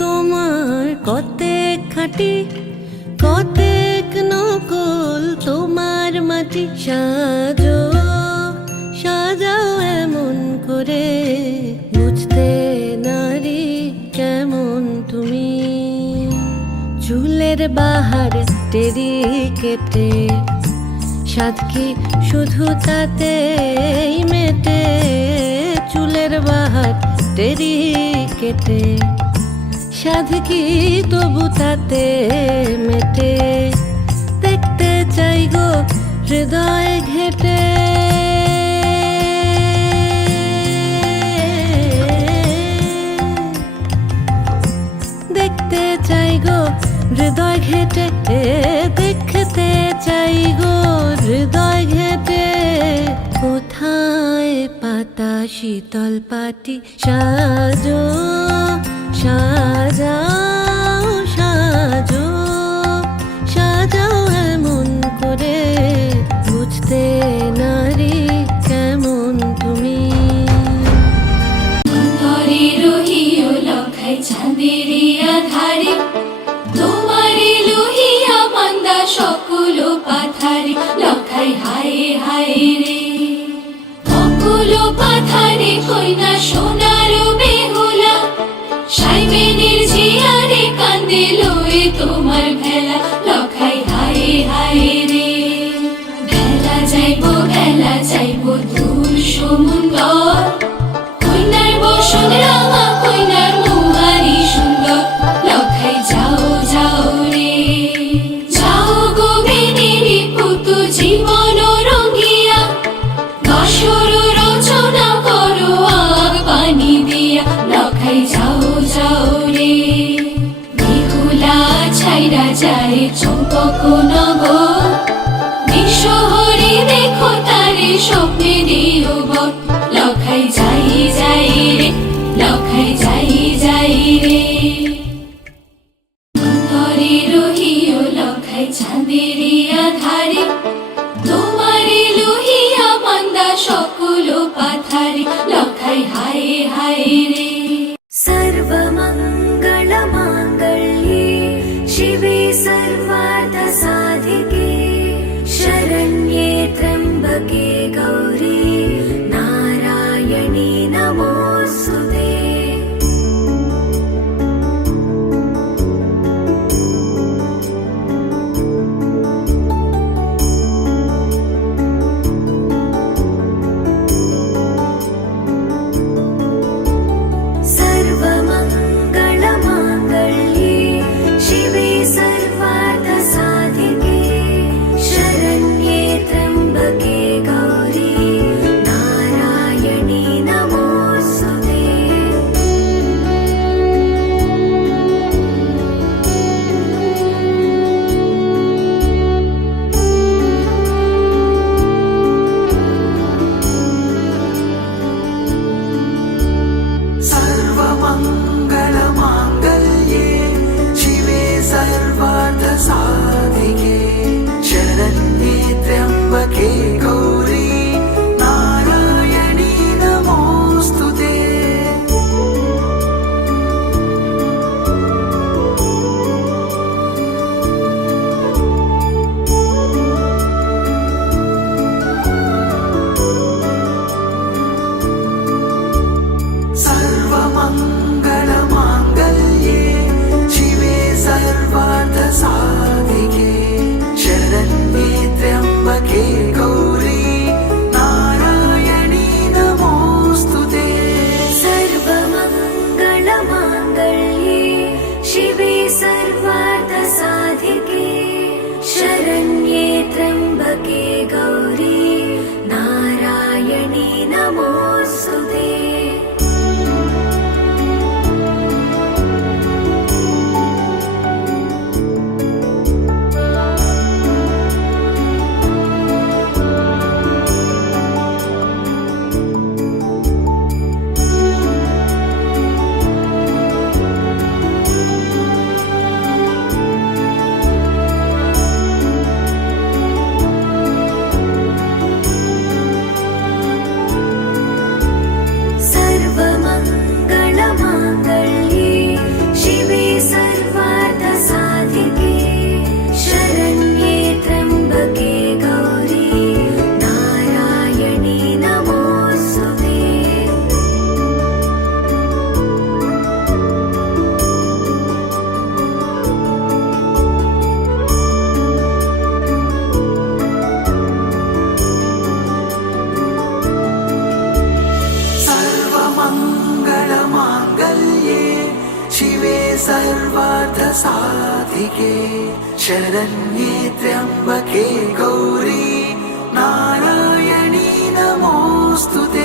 তোমার কতেক খাঁটি কতেক নকল তোমার মাটি সাজো সাজাও এমন করে বুঝতে নারী কেমন তুমি। চুলের বাহার টেরি কেটে সাধ কি শুধু তাতেই মেটে। চুলের বাহার টেরি কেটে সাধ কি তবু তাতে মেটে। দেখতে চাই গো হৃদয় ঘেটে দেখতে চাই গো হৃদয় ঘেটে দেখতে চাই গো হৃদয় ঘেটে। কোথায় পাতা শীতল পাটি সাজো সাজাও সাজো সাজাও এমন করে বুঝতে নারী কেমন তুমি। রহিও লখাই চাঁদেরই আধারে তোমারে লোহিয়া মান্দা সকল পাথারে লখাই হায় হায় রে। অকুল পাথারে কইনা সোনার বেহুলা সাইবেনের জিয়ারে কান্দে লয়ে তোমার ভেলা লখাই হায় হায় রে। ভেলা যাইব দূর সমুন্দর কইনার বসন রাঙা কইনার মুহারি সুন্দর লখাই যাও যাও রে। যাও গোবিনীর পুতু জীবন রঙ্গিয়া বাসর রচনা করো আগ পানি দিয়া লখাই যাও যাও রে। বেহুলা ছাইরা যায় চম্পক নগর বিশ্বহরি দেখো তারে স্বপ্নে দিও বর লখাই যাই যাই রে লখাই যাই যাই রে। অন্তরে রহিও লখাই চাঁদেরই আধারে তোমারে লোহিয়া মান্দা সকল পাথারে লখাই হায় হায় রে। सर्वमङ्गलमाङ्गल्ये शिवे सर्वार्थसाधिके शरण्ये त्र्यम्बके गौरी नारायणी नमोऽस्तुते। सर्वमङ्गलमाङ्गल्ये शिवे सर्वार्थसाधिके शरण्ये त्र्यम्बके गौरी सर्वार्थ साधिके शरण्ये त्र्यम्बके गौरी नारायणी नमोऽस्तु ते।